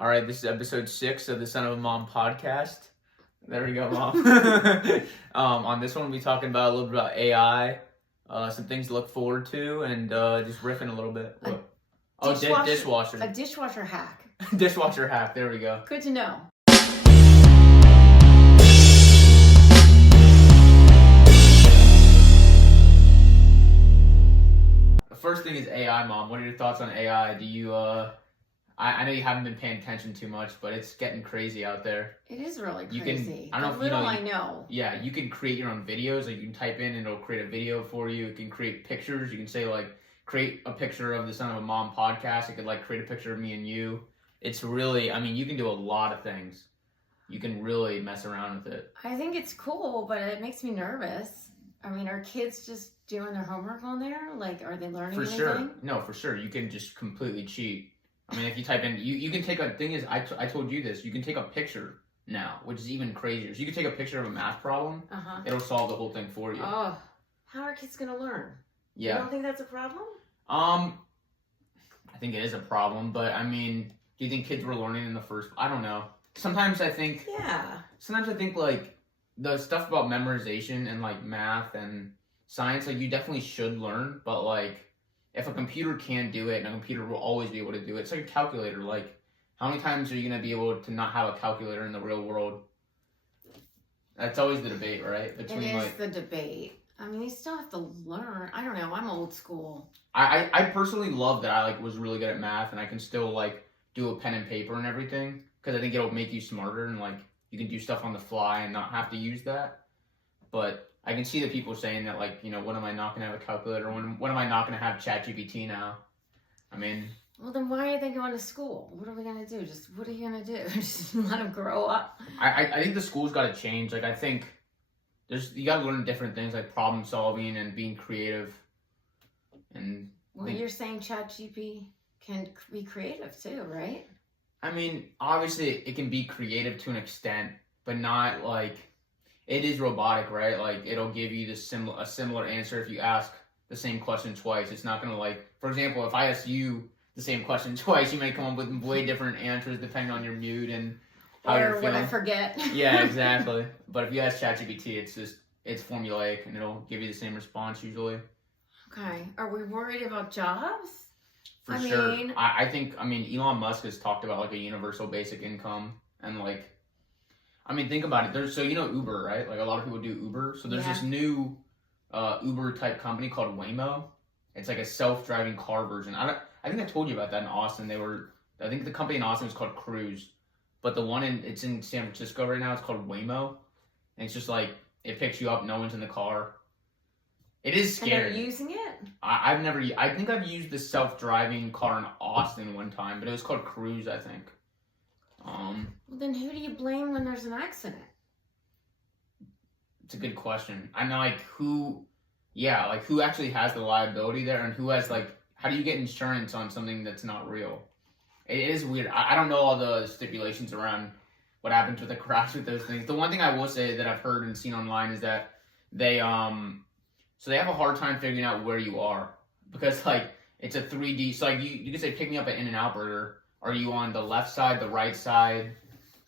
All right, this is episode 6 of the Son of a Mom podcast. There we go, Mom. On this one, we'll be talking about a little bit about AI, some things to look forward to, and just riffing a little bit. Dishwasher. A dishwasher hack. Dishwasher hack, there we go. Good to know. The first thing is AI, Mom. What are your thoughts on AI? Do you, I know you haven't been paying attention too much, but it's getting crazy out there. It is really You crazy. can, I don't know if you know. I know. Yeah, you can create your own videos. Like you can type in and it'll create a video for you. It can create pictures. You can say like, create a picture of the Son of a Mom podcast. It could like create a picture of me and you. It's really, I mean, you can do a lot of things. You can really mess around with it. I think it's cool, but it makes me nervous. I mean, are kids just doing their homework on there? Like, are they learning anything? Sure. No, for sure. You can just completely cheat. I mean, if you type in, you can take thing is, I told you this, you can take a picture now, which is even crazier. So you can take a picture of a math problem, it'll solve the whole thing for you. Oh, how are kids going to learn? Yeah. You don't think that's a problem? I think it is a problem, but I mean, do you think kids were learning in the first, I don't know. Sometimes I think like the stuff about memorization and like math and science, like you definitely should learn, but like, if a computer can do it, and a computer will always be able to do it, it's like a calculator. Like, how many times are you going to be able to not have a calculator in the real world? That's always the debate, right? Between it is the debate. I mean, you still have to learn. I don't know. I'm old school. I personally love that I like was really good at math, and I can still like do a pen and paper and everything, because I think it'll make you smarter, and like you can do stuff on the fly and not have to use that. But I can see the people saying that, like, you know, when am I not going to have a calculator? When am I not going to have ChatGPT now? I mean... Well, then why are they going to school? What are we going to do? What are you going to do? Just let them grow up? I think the school's got to change. Like, I think you got to learn different things, like problem solving and being creative. And you're saying ChatGPT can be creative too, right? I mean, obviously, it can be creative to an extent, but not like... It is robotic, right? Like, it'll give you a similar answer if you ask the same question twice. It's not going to, like... For example, if I ask you the same question twice, you might come up with way different answers depending on your mood and how you're feeling. Or what I forget. Yeah, exactly. But if you ask ChatGPT, it's formulaic, and it'll give you the same response usually. Okay. Are we worried about jobs? For sure. I think, Elon Musk has talked about, like, a universal basic income, and, like... I mean, think about it. So, you know Uber, right? Like, a lot of people do Uber. So, there's this new Uber-type company called Waymo. It's like a self-driving car version. I think I told you about that in Austin. I think the company in Austin is called Cruise. But the one it's in San Francisco right now. It's called Waymo. And it's just like, it picks you up. No one's in the car. It is scary. And they're using it? I think I've used the self-driving car in Austin one time. But it was called Cruise, I think. Well, then who do you blame when there's an accident? It's a good question. I know, like, who actually has the liability there, and who has, like, how do you get insurance on something that's not real? It is weird. I don't know all the stipulations around what happens with a crash with those things. The one thing I will say that I've heard and seen online is that they have a hard time figuring out where you are, because, like, it's a 3D, so, like, you can say, pick me up at In-N-Out Burger. Are you on the left side, the right side?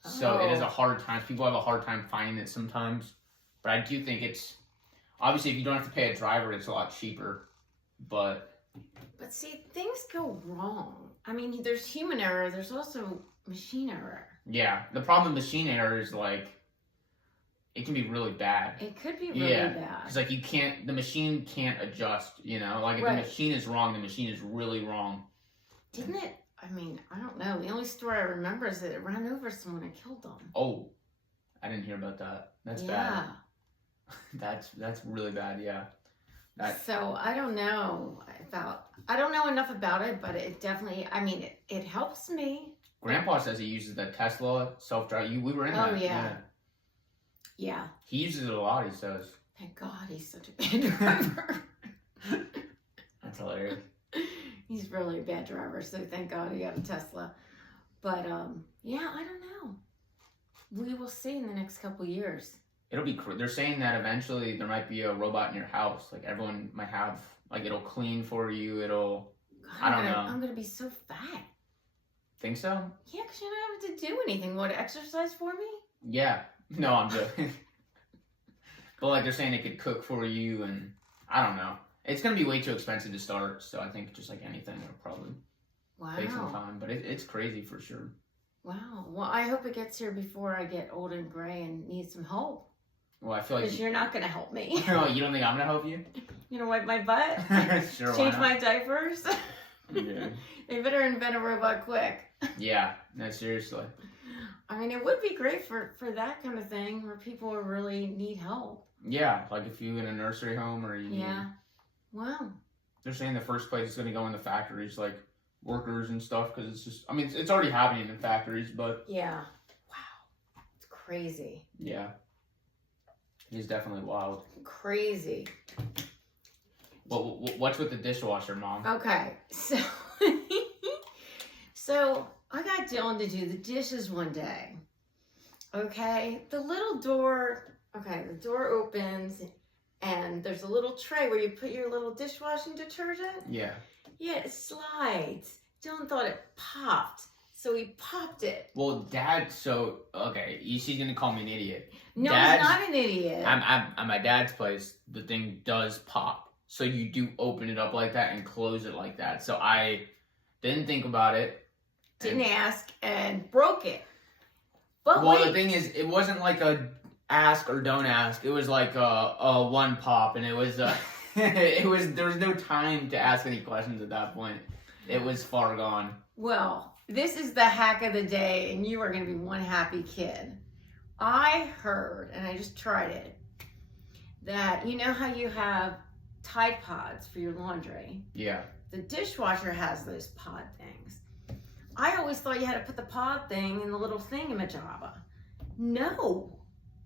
So it is a hard time. People have a hard time finding it sometimes. But I do think it's... Obviously, if you don't have to pay a driver, it's a lot cheaper. But see, things go wrong. I mean, there's human error. There's also machine error. Yeah. The problem with machine error is, like, it can be really bad. It could be really bad. Because, like, the machine can't adjust, you know? Like, if the machine is wrong, the machine is really wrong. Didn't it? I mean, I don't know. The only story I remember is that it ran over someone and killed them. Oh, I didn't hear about that. That's bad. That's really bad. Yeah. So I don't know enough about it, but it definitely. I mean, it helps me. Grandpa says he uses the Tesla self-drive. We were in that. Oh yeah. Yeah. He uses it a lot. He says. Thank God he's such a bad driver. That's hilarious. He's really a bad driver, so thank God he got a Tesla. But, yeah, I don't know. We will see in the next couple years. It'll be... They're saying that eventually there might be a robot in your house. Like, everyone might have... Like, it'll clean for you. It'll... God, I don't know. I'm going to be so fat. Think so? Yeah, because you don't have to do anything. What, exercise for me? Yeah. No, I'm joking. But like they're saying it could cook for you, and I don't know. It's gonna be way too expensive to start, so I think just like anything, it'll probably take some time. But it's crazy for sure. Wow. Well, I hope it gets here before I get old and gray and need some help. Well, I feel like because you're not gonna help me. No, you don't think I'm gonna help you? You know, wipe my butt, Sure, change my diapers. Yeah. They better invent a robot quick. Yeah. No, seriously. I mean, it would be great for that kind of thing where people really need help. Yeah, like if you in a nursery home or you. Yeah. Wow. They're saying the first place is going to go in the factories, like workers and stuff, because it's just. I mean, it's already happening in factories, but. Yeah. Wow. It's crazy. Yeah. He's definitely wild. Crazy. Well, what's with the dishwasher, Mom? Okay, so I got Dylan to do the dishes one day. Okay, the little door. Okay, the door opens, and there's a little tray where you put your little dishwashing detergent. Yeah. Yeah, it slides. Dylan thought it popped, so he popped it. Well, Dad. So okay, she's gonna call me an idiot. No, he's not an idiot. I'm at my dad's place. The thing does pop. So you do open it up like that and close it like that. So I didn't think about it. Didn't ask and broke it. But well, the thing is, it wasn't like a ask or don't ask. It was like a one pop, and it was there was no time to ask any questions at that point. It was far gone. Well, this is the hack of the day, and you are going to be one happy kid. I heard, and I just tried it, that you know how you have Tide Pods for your laundry? Yeah. The dishwasher has those pod things. I always thought you had to put the pod thing in the little thingamajabba. No.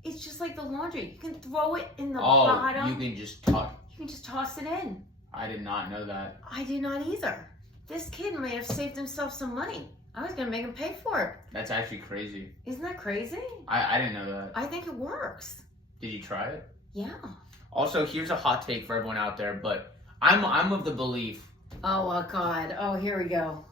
It's just like the laundry. You can throw it in the bottom. You can just toss. You can just toss it in. I did not know that. I did not either. This kid may have saved himself some money. I was going to make him pay for it. That's actually crazy. Isn't that crazy? I didn't know that. I think it works. Did you try it? Yeah. Also, here's a hot take for everyone out there, but I'm of the belief. Oh God! Oh, here we go.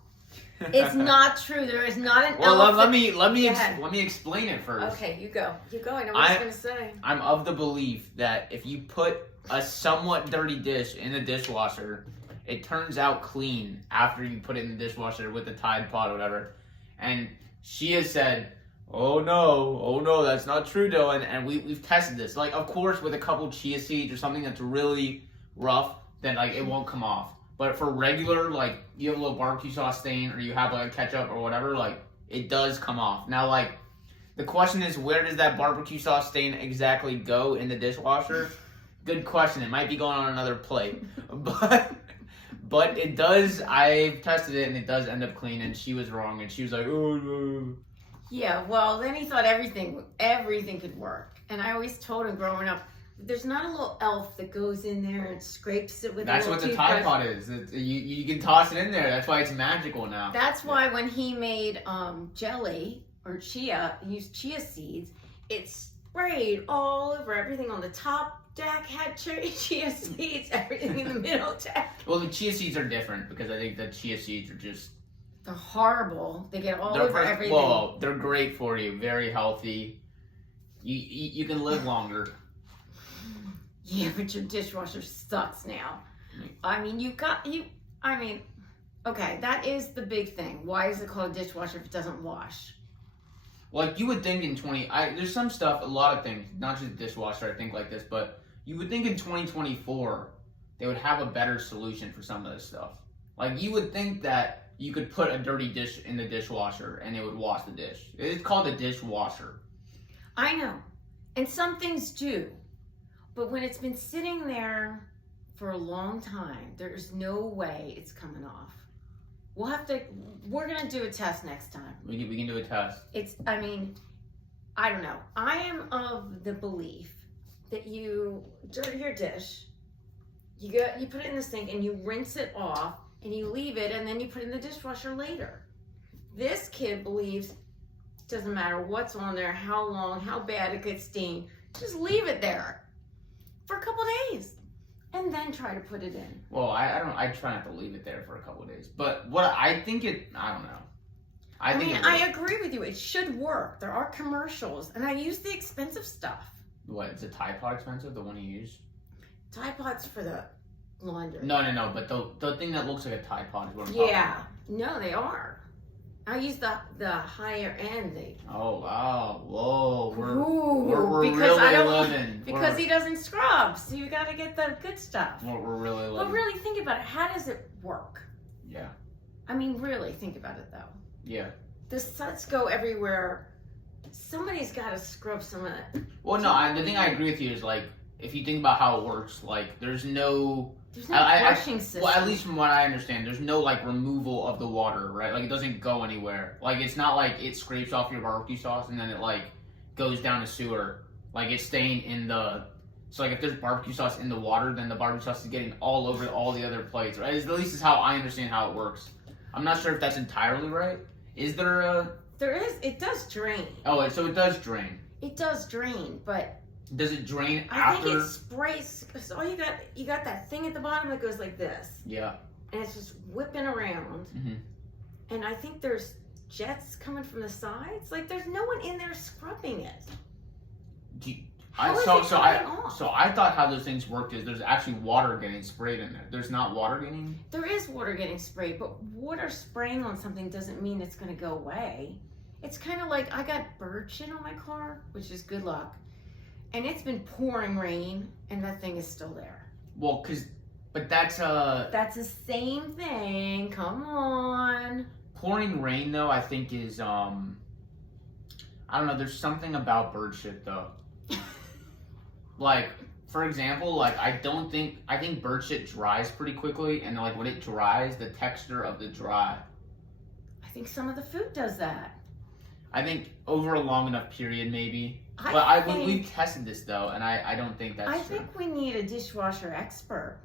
It's not true. There is not an. Well, elephant. let me explain it first. Okay, you go. You go. I know what I was gonna say. I'm of the belief that if you put a somewhat dirty dish in the dishwasher, it turns out clean after you put it in the dishwasher with the Tide Pod or whatever. And she has said, oh no, that's not true, Dylan. And we've tested this. Like, of course, with a couple chia seeds or something that's really rough, then like it won't come off. But for regular, like you have a little barbecue sauce stain or you have like ketchup or whatever, like it does come off. Now, like the question is, where does that barbecue sauce stain exactly go in the dishwasher? Good question. It might be going on another plate, but it does. I've tested it and it does end up clean. And she was wrong, and she was like, oh no. Yeah, well, then he thought everything could work. And I always told him growing up, there's not a little elf that goes in there and scrapes it with That's a little what the toothbrush. Tide Pod is. You can toss it in there. That's why it's magical now. That's why when he made jelly or chia, he used chia seeds, it sprayed all over everything on the top deck had chia seeds, everything in the middle deck. Well, the chia seeds are different because I think the chia seeds are just... They're horrible. They get all over everything. Well, they're great for you. Very healthy. You can live longer. Yeah, but your dishwasher sucks now. I mean, okay, that is the big thing. Why is it called a dishwasher if it doesn't wash? Like, you would think in there's some stuff, a lot of things, not just dishwasher, I think like this, but you would think in 2024, they would have a better solution for some of this stuff. Like, you would think that you could put a dirty dish in the dishwasher and it would wash the dish. It's called a dishwasher. I know. And some things do. But when it's been sitting there for a long time, there's no way it's coming off. We're going to do a test next time. We can do a test. I don't know. I am of the belief that you dirty your dish, you put it in the sink and you rinse it off and you leave it and then you put it in the dishwasher later. This kid believes it doesn't matter what's on there, how long, how bad it gets stained, just leave it there for a couple days and then try to put it in. Well, I try not to leave it there for a couple of days. But what I think I don't know. I think mean, it I works. agree with you. It should work. There are commercials, and I use the expensive stuff. What, is a Tide Pod expensive? The one you use? Tide Pods for the laundry. No. But the thing that looks like a Tide Pod is what I'm talking Yeah. about. No, they are. I use the higher end. Oh wow! Whoa! Ooh, We're because really I don't living. because he doesn't scrub, so you got to get the good stuff. We're really living. But really, think about it. How does it work? Yeah. I mean, really, think about it though. Yeah. The suds go everywhere. Somebody's got to scrub some of that. Well, no. The thing I agree with you is like if you think about how it works, like there's no. There's no brushing system. Well, at least from what I understand, there's no like removal of the water, right? Like it doesn't go anywhere. Like it's not like it scrapes off your barbecue sauce and then it like goes down the sewer. Like it's staying in the. So like if there's barbecue sauce in the water, then the barbecue sauce is getting all over all the other plates, right? At least is how I understand how it works. I'm not sure if that's entirely right. Is there a? There is. It does drain. Oh, so it does drain. It does drain, but Does it drain I after? think it sprays. So all you got that thing at the bottom that goes like this, Yeah. and it's just whipping around. Mhm. And I think there's jets coming from the sides. Like there's no one in there scrubbing it. How is it coming off? So I thought how those things worked is there's actually water getting sprayed in there. There's not water getting. There is water getting sprayed, but water spraying on something doesn't mean it's going to go away. It's kind of like I got bird shit on my car, which is good luck. And it's been pouring rain, and that thing is still there. Well, but that's That's the same thing. Come on. pouring rain though. I think is I don't know. There's something about bird shit though. Like for example, like I think bird shit dries pretty quickly, and like when it dries, the texture of the dry. I think some of the food does that. I think over a long enough period, maybe. We've tested this though, and I don't think that's I true. think we need a dishwasher expert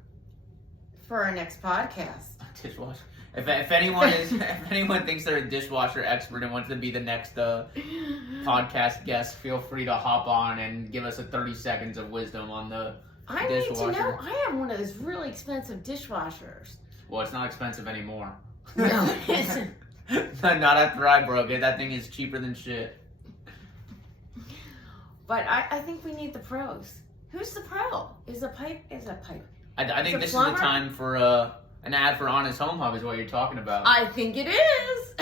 for our next podcast. Dishwasher. If anyone thinks they're a dishwasher expert and wants to be the next podcast guest, feel free to hop on and give us a 30 seconds of wisdom on the I dishwasher. need to know. I have one of those really expensive dishwashers. Well, it's not expensive anymore. No, it isn't. Not after I broke it. That thing is cheaper than shit. But I think we need the pros. Who's the pro? Is a pipe? I think The this plumber? is the time for an ad for Honest Home Hub is what you're talking about. I think it is.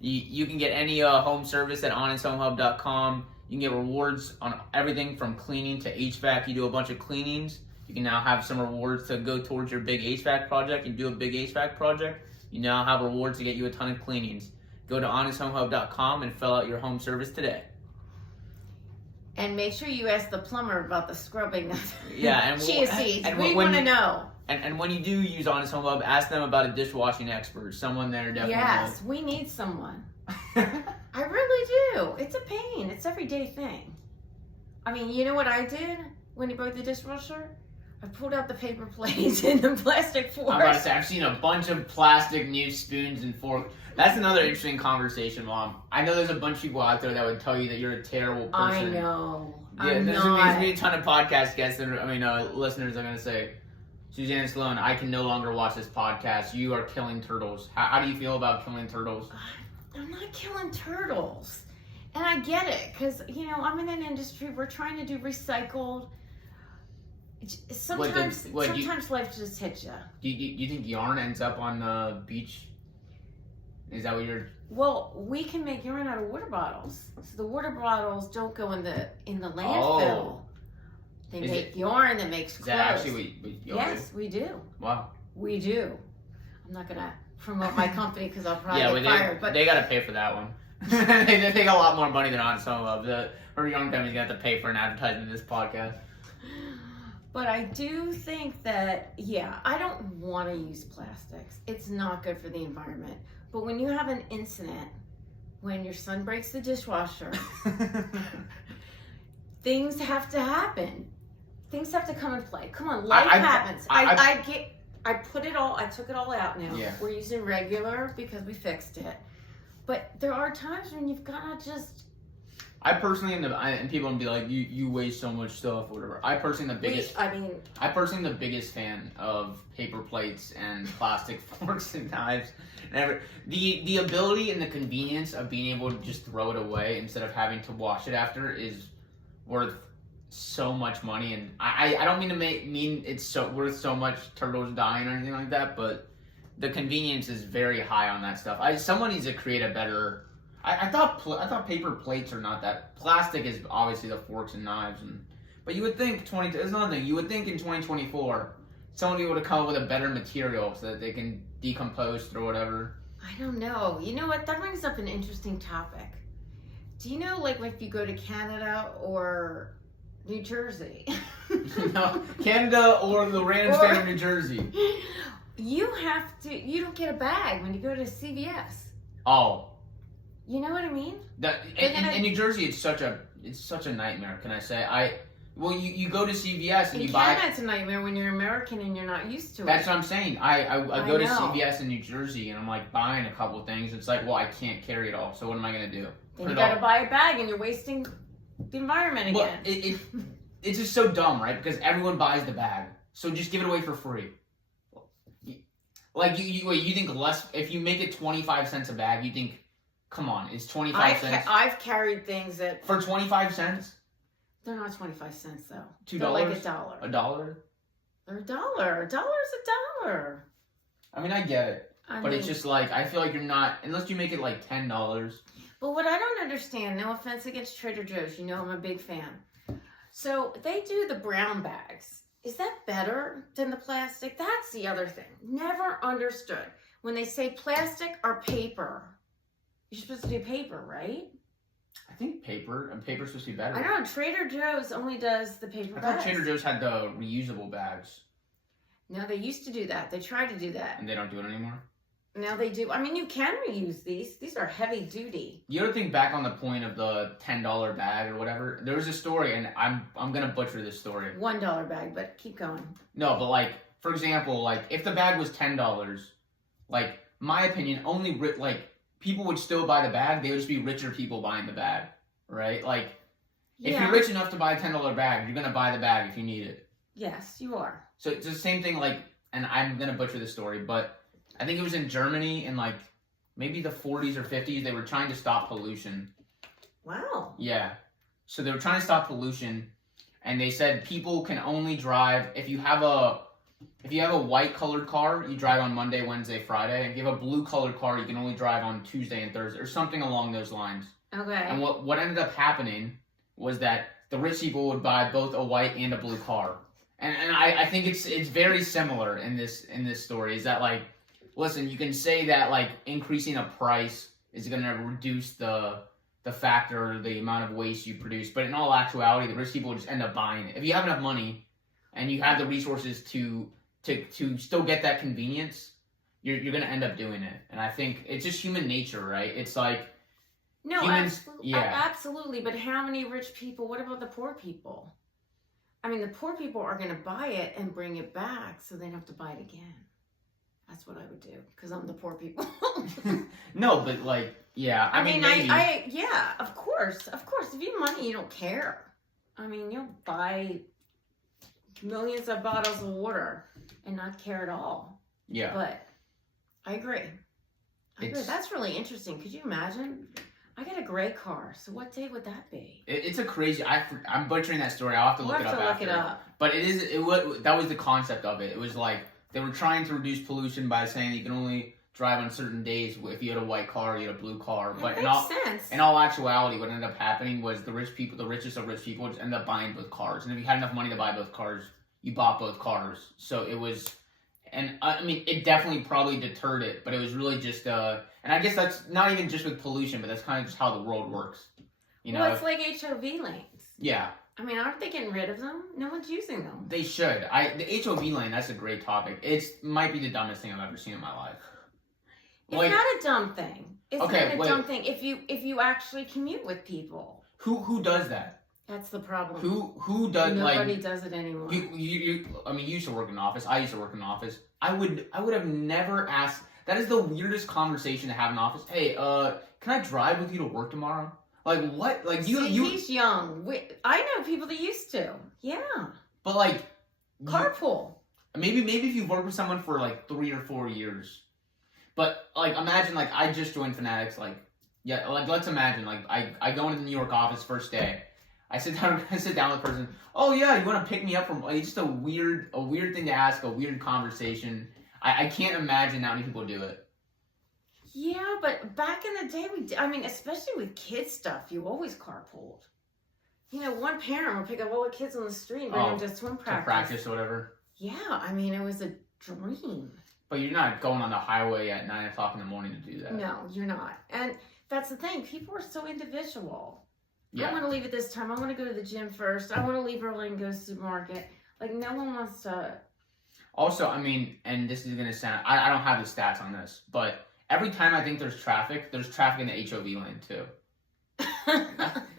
You can get any home service at honesthomehub.com. You can get rewards on everything from cleaning to HVAC. You do a bunch of cleanings. You can now have some rewards to go towards your big HVAC project. You do a big HVAC project. You now have rewards to get you a ton of cleanings. Go to honesthomehub.com and fill out your home service today. And make sure you ask the plumber about the scrubbing. Yeah, and chia seeds. and We when want to you- know. And when you do use Honest Home Hub, ask them about a dishwashing expert. Someone there definitely Yes, we need someone. knows. I really do. It's a pain. It's an everyday thing. I mean, you know what I did when you broke the dishwasher? I pulled out the paper plates and the plastic forks. I'm about to say, I've seen a bunch of plastic new spoons and forks. That's another interesting conversation, Mom. I know there's a bunch of people out there that would tell you that you're a terrible person. I know. Yeah, I'm there's not. gonna be a ton of podcast guests, listeners are gonna say, Suzanne Sloan, I can no longer watch this podcast. You are killing turtles. How do you feel about killing turtles? I'm not killing turtles. And I get it, because, I'm in an industry, we're trying to do recycled. Sometimes life just hits you. Do you think yarn ends up on the beach? Is that what you're... Well, we can make yarn out of water bottles. So the water bottles don't go in the landfill. Oh. They Is make yarn that makes Is clothes. that actually what y'all Yes, we do. do? Wow. We do. I'm not going to promote my company because I'll probably Yeah, get but fired. But they gotta pay for that one. they got a lot more money than Honest Home Hub. Her young family's gonna have to pay for an advertisement in this podcast. But I do think that, I don't want to use plastics. It's not good for the environment. But when you have an incident, when your son breaks the dishwasher, things have to happen. Things have to come and play. Come on, life happens. I took it all out now. Yeah. We're using regular because we fixed it. But there are times when you've got to just I personally am and people will be like, you waste so much stuff, or whatever. I personally am the biggest. I personally am the biggest fan of paper plates and plastic forks and knives. And the ability and the convenience of being able to just throw it away instead of having to wash it after is worth so much money. And I don't mean to mean it's so worth so much turtles dying or anything like that, but the convenience is very high on that stuff. Someone needs to create a better. I thought paper plates are not that. Plastic is obviously the forks and knives, but you would think there's another thing. You would think in 2024 someone would be able to come up with a better material so that they can decompose through whatever. I don't know. You know what? That brings up an interesting topic. Do you know, like, if you go to Canada or New Jersey? No, Canada or the random state of New Jersey. You don't get a bag when you go to CVS. Oh. You know what I mean? In New Jersey, it's such a nightmare. Can I say? You go to CVS and you buy. It's a nightmare when you're American and you're not used to it. That's what I'm saying. I go to CVS in New Jersey and I'm like buying a couple things. It's like, well, I can't carry it all. So what am I gonna do? Then you gotta buy a bag and you're wasting the environment again. Well, it's just so dumb, right? Because everyone buys the bag, so just give it away for free. Like you think less if you make it 25 cents a bag, you think. Come on, it's 25 cents. I've carried things that... For 25 cents? They're not 25 cents, though. $2? They're like $1. $1? They're $1. $1 is $1. I mean, I get it. But it's just like, I feel like you're not... Unless you make it like $10. But what I don't understand, no offense against Trader Joe's, you know I'm a big fan. So, they do the brown bags. Is that better than the plastic? That's the other thing. Never understood. When they say plastic or paper... You're supposed to do paper, right? I think paper's supposed to be better. I know, Trader Joe's only does the paper bags. I thought Trader Joe's had the reusable bags. No, they used to do that. They tried to do that. And they don't do it anymore? Now they do. I mean, you can reuse these. These are heavy duty. You ever think back on the point of the $10 bag or whatever? There was a story, and I'm going to butcher this story. $1 bag, but keep going. No, but like, for example, like, if the bag was $10, like, my opinion, only, like, people would still buy the bag. They would just be richer people buying the bag, right? Like, if you're rich enough to buy a $10 bag, you're going to buy the bag if you need it. Yes, you are. So it's the same thing, like, and I'm going to butcher this story, but I think it was in Germany in, like, maybe the 40s or 50s. They were trying to stop pollution. Wow. Yeah. So they were trying to stop pollution, and they said people can only drive, if you have a white colored car, you drive on Monday, Wednesday, Friday. If you have a blue colored car, you can only drive on Tuesday and Thursday, or something along those lines. Okay. And what ended up happening was that the rich people would buy both a white and a blue car. And I think it's very similar in this story. Is that, like, listen, you can say that, like, increasing a price is going to reduce the factor, the amount of waste you produce, but in all actuality, the rich people will just end up buying it. If you have enough money and you have the resources to still get that convenience, you're going to end up doing it. And I think it's just human nature, right? It's like no, humans, absolutely. But how many rich people? What about the poor people? I mean, the poor people are going to buy it and bring it back, so they don't have to buy it again. That's what I would do, because I'm the poor people. No, but like, yeah. I mean, yeah, of course. If you have money, you don't care. I mean, you'll buy millions of bottles of water and not care at all. Yeah. But I agree. That's really interesting. Could you imagine? I got a gray car, so what day would that be? It's a crazy. I'm butchering that story. I'll have to look it up after. But that was the concept of it. It was like they were trying to reduce pollution by saying you can only drive on certain days if you had a white car, you had a blue car. But in all actuality, what ended up happening was the richest of rich people, just ended up buying both cars. And if you had enough money to buy both cars, you bought both cars. So it was, and I mean, it definitely probably deterred it, but it was really just and I guess that's not even just with pollution, but that's kind of just how the world works. You know, well, it's like HOV lanes. Yeah. I mean, aren't they getting rid of them? No one's using them. They should. The HOV lane, that's a great topic. It might be the dumbest thing I've ever seen in my life. It's not a dumb thing. It's not a dumb thing if you actually commute with people. Who does that? That's the problem. Who does? Nobody does it anymore. I mean, you used to work in an office. I used to work in an office. I would have never asked. That is the weirdest conversation to have in an office. Hey, can I drive with you to work tomorrow? Like what? Like See, he's young. I know people that used to. Yeah. But like carpool. Maybe if you've worked with someone for like 3 or 4 years. But like imagine like I just joined Fanatics like let's imagine like I go into the New York office first day. I sit down with the person. Oh yeah, you want to pick me up from like, just a weird thing to ask, a weird conversation. I can't imagine how many people do it. Yeah, but back in the day, especially with kids stuff, you always carpooled. You know, one parent would pick up all the kids on the street and bring them to swim practice. To practice or whatever. Yeah, it was a dream. But you're not going on the highway at 9 o'clock in the morning to do that. No, you're not. And that's the thing. People are so individual. Yeah. I want to leave at this time. I want to go to the gym first. I want to leave early and go to the supermarket. Like, no one wants to... Also, and this is going to sound... I don't have the stats on this, but every time I think there's traffic in the HOV lane, too.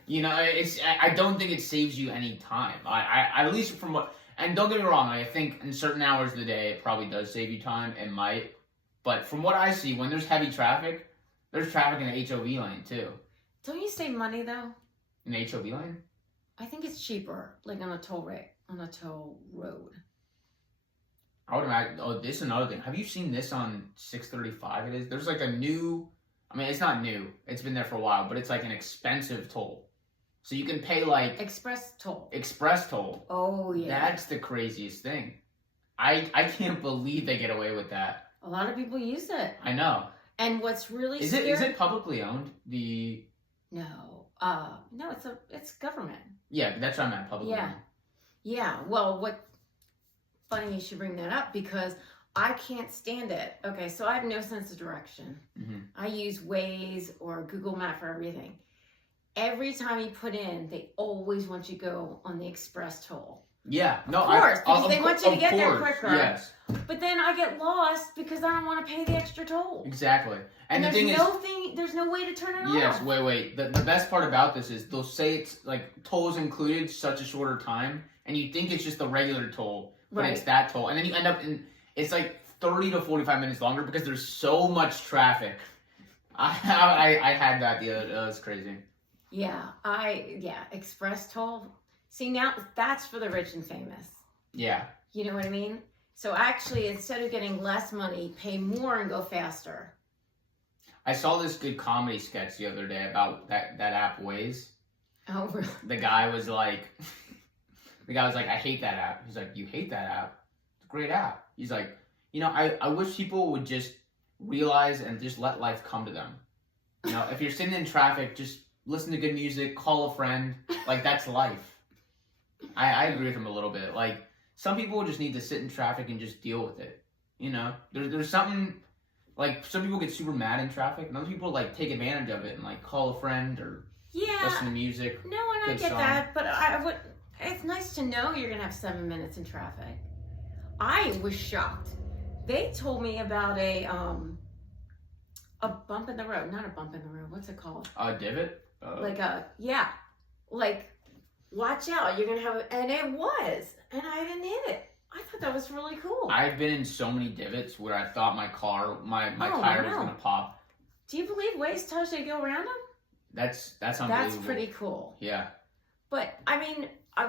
You know, I don't think it saves you any time. I at least from what... And don't get me wrong, I think in certain hours of the day, it probably does save you time. It might. But from what I see, when there's heavy traffic, there's traffic in the HOV lane, too. Don't you save money, though? In the HOV lane? I think it's cheaper, like on a toll road. I would imagine. Oh, this is another thing. Have you seen this on 635? It is. There's like a new. It's not new. It's been there for a while, but it's like an expensive toll. So you can pay like express toll. Express toll. Oh yeah. That's the craziest thing. I can't believe they get away with that. A lot of people use it. I know. And what's really is it publicly owned? No, it's government. Yeah, that's what I meant, publicly owned. Yeah. Well, funny you should bring that up because I can't stand it. Okay, so I have no sense of direction. Mm-hmm. I use Waze or Google Map for everything. Every time you put in, they always want you to go on the express toll. Yeah, no, of course, because they want you to get there quicker. Yes. But then I get lost because I don't want to pay the extra toll. Exactly. And the there's thing there's no way to turn it off. Yes, wait. The best part about this is they'll say it's like tolls included such a shorter time, and you think it's just the regular toll, but it's that toll. And then you end up it's like 30 to 45 minutes longer because there's so much traffic. I had that the other day. That was crazy. Yeah, express toll. See, now that's for the rich and famous. Yeah. You know what I mean? So actually, instead of getting less money, pay more and go faster. I saw this good comedy sketch the other day about that app Waze. Oh, really? The guy was like, I hate that app. He's like, you hate that app? It's a great app. He's like, I wish people would just realize and just let life come to them. If you're sitting in traffic, just listen to good music, call a friend. Like, that's life. I agree with him a little bit. Like, some people just need to sit in traffic and just deal with it. There's something, like, some people get super mad in traffic, and other people, like, take advantage of it and, like, call a friend or listen to music. No, and I get that, but it's nice to know you're going to have 7 minutes in traffic. I was shocked. They told me about a bump in the road. Not a bump in the road. What's it called? A divot? Watch out, you're gonna have it, and it was, and I didn't hit it. I thought that was really cool. I've been in so many divots where I thought my tire was gonna pop. Do you believe Waze tells you to go around them? That's unbelievable. That's pretty cool. Yeah. But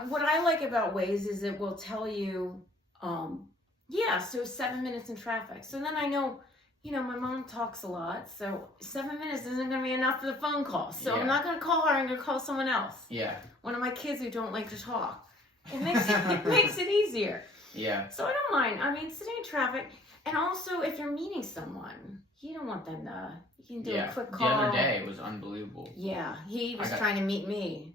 what I like about Waze is it will tell you, so 7 minutes in traffic. So then I know. My mom talks a lot, so 7 minutes isn't going to be enough for the phone call. So I'm not going to call her. I'm going to call someone else. Yeah. One of my kids who don't like to talk. It makes it easier. Yeah. So I don't mind. Sitting in traffic, and also if you're meeting someone, you don't want them to. You can do a quick call. The other day it was unbelievable. Yeah, he was trying to meet me,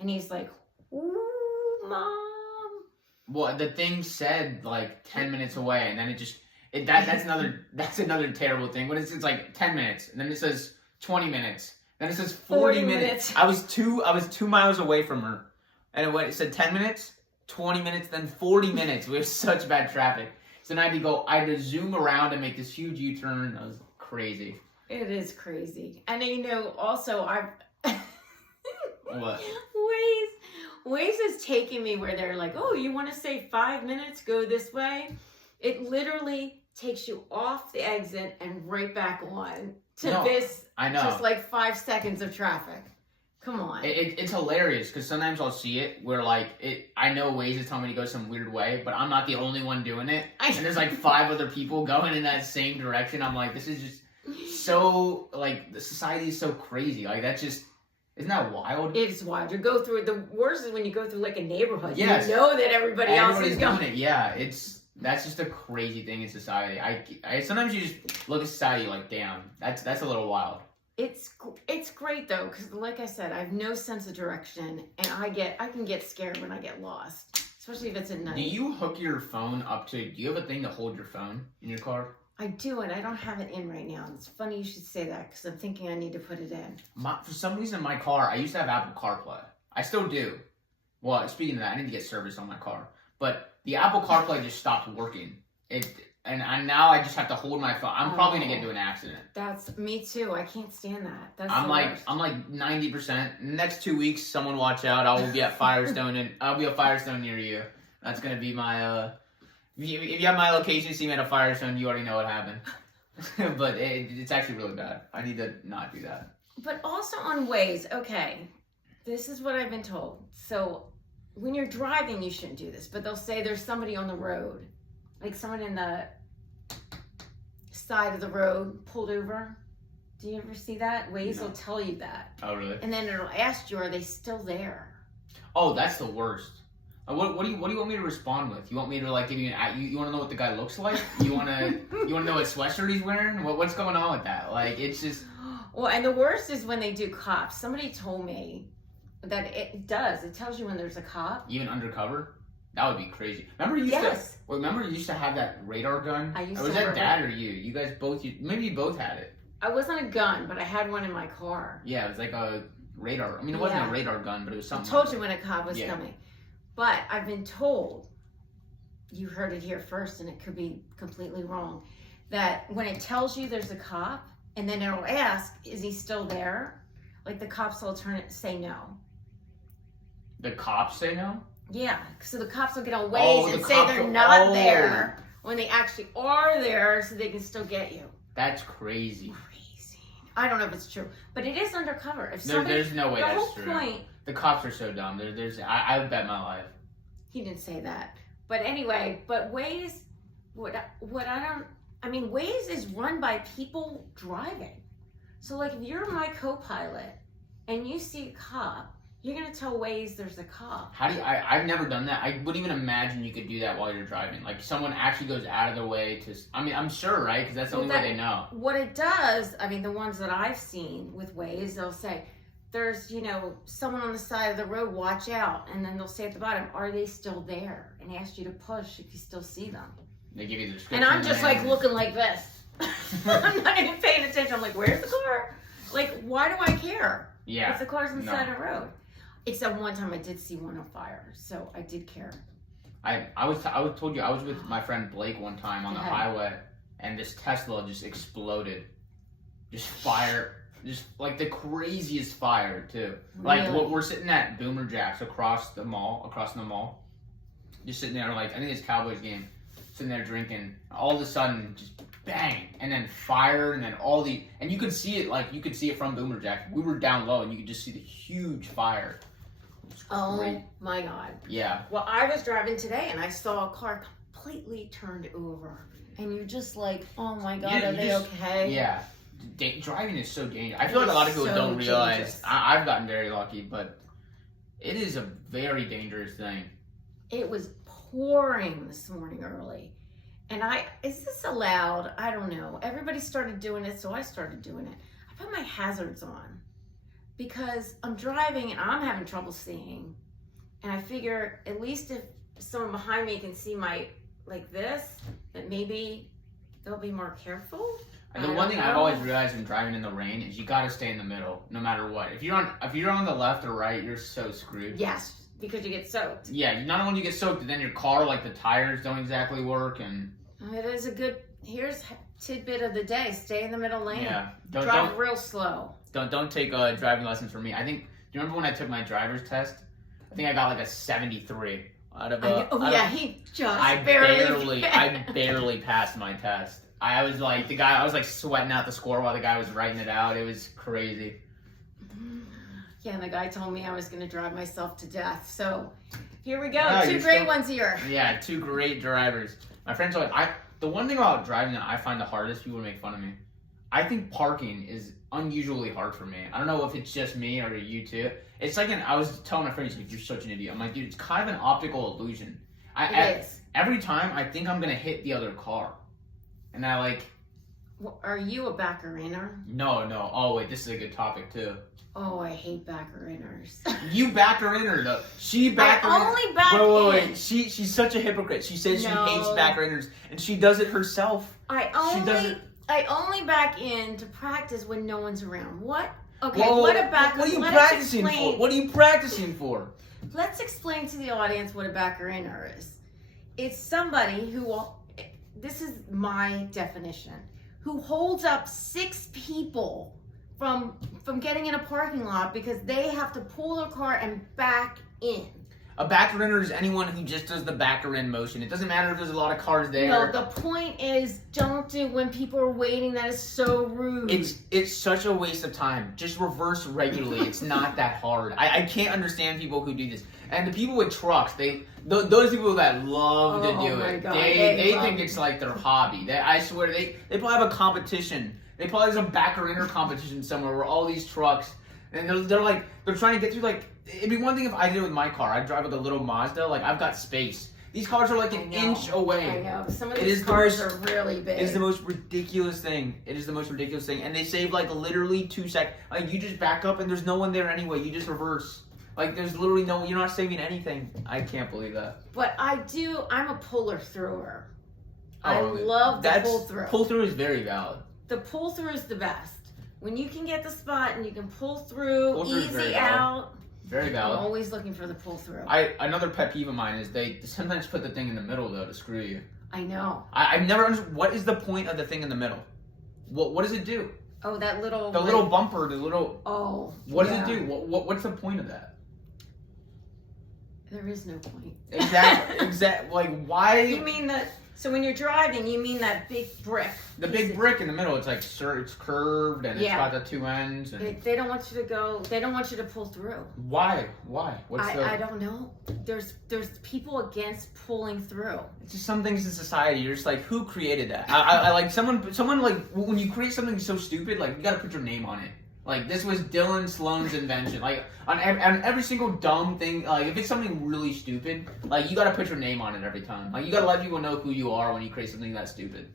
and he's like, "Ooh, Mom." Well, the thing said like 10 minutes away, and then it just. That's another terrible thing. When it's like 10 minutes, and then it says 20 minutes, then it says 40 minutes. I was 2 miles away from her, and it said 10 minutes, 20 minutes, then 40 minutes. We have such bad traffic. So then I had to zoom around and make this huge U-turn. That was crazy. It is crazy, and also What? Waze is taking me where they're like, oh, you want to save 5 minutes? Go this way. It literally takes you off the exit and right back on to this. I know. Just like 5 seconds of traffic. Come on. It's hilarious because sometimes I'll see it where like I know Waze is telling me to go some weird way, but I'm not the only one doing it. And there's like 5 other people going in that same direction. I'm like, this is just so like the society is so crazy. Like that's just isn't that wild? It's wild. You go through the worst is when you go through like a neighborhood. Yes. You know that everybody else is going. Doing it. Yeah, that's just a crazy thing in society. I sometimes you just look at society like, damn, that's a little wild. It's great though, because like I said, I have no sense of direction, and I can get scared when I get lost, especially if it's at night. Do you hook your phone up to? Do you have a thing to hold your phone in your car? I do, and I don't have it in right now. It's funny you should say that because I'm thinking I need to put it in. For some reason, in my car, I used to have Apple CarPlay. I still do. Well, speaking of that, I need to get service on my car, but the Apple CarPlay just stopped working. And now I just have to hold my phone. I'm probably gonna get into an accident. That's me too. I can't stand that. I'm like 90%. Next 2 weeks, someone watch out. I will be at Firestone, and I'll be at Firestone near you. That's gonna be my. If you have my location, see me at a Firestone, you already know what happened. But it's actually really bad. I need to not do that. But also on Waze, okay, this is what I've been told. So when you're driving, you shouldn't do this. But they'll say there's somebody on the road. Like someone in the side of the road pulled over. Do you ever see that? Waze will tell you that. Oh, really? And then it'll ask you, are they still there? Oh, that's the worst. What do you want me to respond with? You want me to like give you an you want to know what the guy looks like? You want to know what sweatshirt he's wearing? What's going on with that? Like it's just. Well, and the worst is when they do cops. Somebody told me that it does. It tells you when there's a cop. Even undercover. That would be crazy. Remember you used to have that radar gun? I used or was that Dad or you? You guys both maybe you both had it. I wasn't a gun, but I had one in my car. Yeah, it was like a radar. I mean, it wasn't a radar gun, but it was something. It told you when a cop was coming. But I've been told, you heard it here first, and it could be completely wrong, that when it tells you there's a cop, and then it'll ask, is he still there? Like the cops will say no. The cops say no? Yeah, so the cops will get on Waze and say they're not there when they actually are there, so they can still get you. That's crazy. I don't know if it's true, but it is undercover. If there's no way that's true. The whole point. The cops are so dumb. I would bet my life. He didn't say that, but anyway. But Waze, Waze is run by people driving. So like, if you're my co-pilot and you see a cop, you're gonna tell Waze there's a cop. How do you? I've never done that. I wouldn't even imagine you could do that while you're driving. Like someone actually goes out of their way to. I mean, I'm sure, right? Because that's the only way they know. What it does, the ones that I've seen with Waze, they'll say, "There's someone on the side of the road. Watch out!" And then they'll say at the bottom, "Are they still there?" And ask you to push if you still see them. They give you the description. And I'm just like looking like this. I'm not even paying attention. I'm like, "Where's the car? Like, why do I care? Yeah. If the car's on the side of the road." Except one time I did see one on fire, so I did care. I told you I was with my friend Blake one time on the highway, and this Tesla just exploded, just fire, just like the craziest fire too. Like we're sitting at Boomer Jack's across from the mall, just sitting there like I think it's Cowboys game, sitting there drinking. All of a sudden, just bang, and then fire, and then and you could see it from Boomer Jack. We were down low, and you could just see the huge fire. Oh my God. Yeah. Well, I was driving today and I saw a car completely turned over. And you're just like, oh my God, are they okay? Yeah. Driving is so dangerous. I feel like a lot of people don't realize. I've gotten very lucky, but it is a very dangerous thing. It was pouring this morning early. And is this allowed? I don't know. Everybody started doing it, so I started doing it. I put my hazards on. Because I'm driving and I'm having trouble seeing. And I figure at least if someone behind me can see my, like this, that maybe they'll be more careful. And the one thing I've always realized when driving in the rain is you gotta stay in the middle, no matter what. If you're on the left or right, you're so screwed. Yes, because you get soaked. Yeah, not only you get soaked, but then your car, like the tires don't exactly work and... It is here's a tidbit of the day. Stay in the middle lane. Yeah. Drive real slow. Don't take driving lessons from me. Do you remember when I took my driver's test? I think I got like a 73 out of he just barely I barely passed my test. I was like sweating out the score while the guy was writing it out. It was crazy. Yeah, and the guy told me I was going to drive myself to death. So here we go. Yeah, Two great ones here. Yeah, 2 great drivers. My friends are like, the one thing about driving that I find the hardest, people make fun of me. I think parking is unusually hard for me. I don't know if it's just me or you too. It's like I was telling my friend, he's like, you're such an idiot. I'm like, dude, it's kind of an optical illusion. It is. Every time I think I'm going to hit the other car. And I like... Well, are you a backer-inner? No. Oh, wait, this is a good topic too. Oh, I hate backer-inners. You back her in her though. She back her in. I only back Wait. She's such a hypocrite. She says she hates back her inners, and she does it herself. I only back in to practice when no one's around. What? Okay, Whoa, what a backer? What are you practicing for? What are you practicing for? Let's explain to the audience what a backer-inner is. It's somebody who, this is my definition, who holds up 6 people from getting in a parking lot because they have to pull their car and back in. A backer inner is anyone who just does the backer in motion. It doesn't matter if there's a lot of cars there. No, the point is, don't do when people are waiting. That is so rude. It's such a waste of time. Just reverse regularly. It's not that hard. I can't understand people who do this. And the people with trucks, those people that love to do it, God, they think it's like their hobby. I swear, they probably have a competition. They probably have some backer inner competition somewhere where all these trucks, and they're trying to get through like. It'd be one thing if I did it with my car. I drive with a little Mazda. Like, I've got space. These cars are like an inch away. I know. Some of these cars are really big. It is the most ridiculous thing. And they save like literally 2 seconds. Like, you just back up and there's no one there anyway. You just reverse. Like, there's literally you're not saving anything. I can't believe that. But I'm a puller thrower. I love the pull through. Pull through is very valid. The pull through is the best. When you can get the spot and you can pull through easy out. Very valid. I'm always looking for the pull through. Another pet peeve of mine is they sometimes put the thing in the middle though to screw you. I know. I've never understood what is the point of the thing in the middle. What does it do? Oh, that little. The little bumper, the little. Oh. What does it do? What's the point of that? There is no point. Exactly. Like, why? You mean that? So when you're driving, you mean that big brick? The big brick in the middle. It's like it's curved and it's got the 2 ends. And they don't want you to go. They don't want you to pull through. Why? I don't know. There's people against pulling through. It's just some things in society. You're just like, who created that? I like someone like when you create something so stupid, like you got to put your name on it. Like, this was Dylan Sloan's invention. Like, on every single dumb thing, like, if it's something really stupid, like, you gotta put your name on it every time. Like, you gotta let people know who you are when you create something that stupid.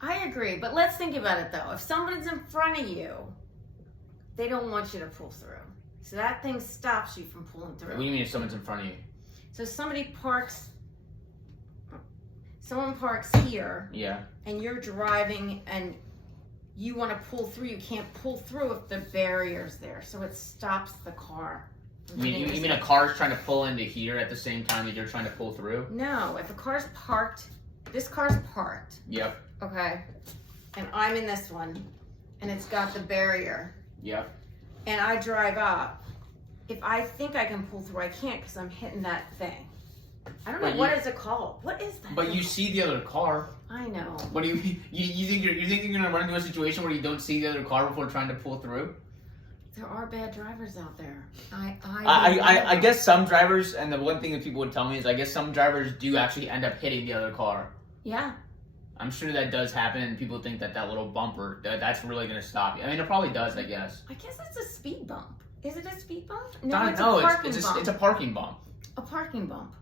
I agree, but let's think about it, though. If someone's in front of you, they don't want you to pull through. So that thing stops you from pulling through. What do you mean if someone's in front of you? So someone parks here. Yeah. And you're driving and you want to pull through, you can't pull through if the barrier's there, so it stops the car. You mean a car's trying to pull into here at the same time that you're trying to pull through? No, if a car's parked, this car's parked. Yep. Okay. And I'm in this one, and it's got the barrier. Yep. And I drive up. If I think I can pull through, I can't because I'm hitting that thing. I don't know what is it called. What is that? But you see the other car. I know. What do you think you're gonna run into a situation where you don't see the other car before trying to pull through? There are bad drivers out there. I guess some drivers, and the one thing that people would tell me is I guess some drivers do actually end up hitting the other car. Yeah. I'm sure that does happen, and people think that little bumper, that's really gonna stop you. I mean, it probably does, I guess. I guess it's a speed bump. Is it a speed bump? No, it's a parking bump. A parking bump.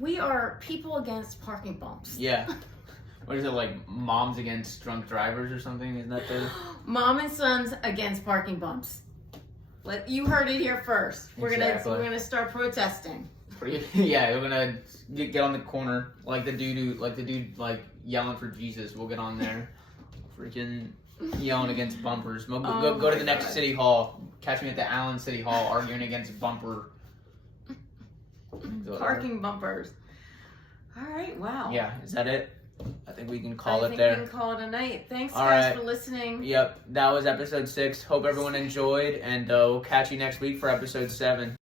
We are people against parking bumps. Yeah. What is it, like moms against drunk drivers or something? Isn't that the... Mom and sons against parking like you heard it here first. We're gonna start protesting. Yeah, we're gonna get on the corner like the dude like yelling for Jesus. We'll get on there, freaking yelling against bumpers. We'll go to the next city hall. Catch me at the Allen City Hall arguing against bumper. Parking bumpers. All right, wow. Yeah, is that it? I think we can call it there. We can call it a night. Thanks, guys, for listening. Yep, that was episode 6. Hope everyone enjoyed, and we'll catch you next week for episode 7.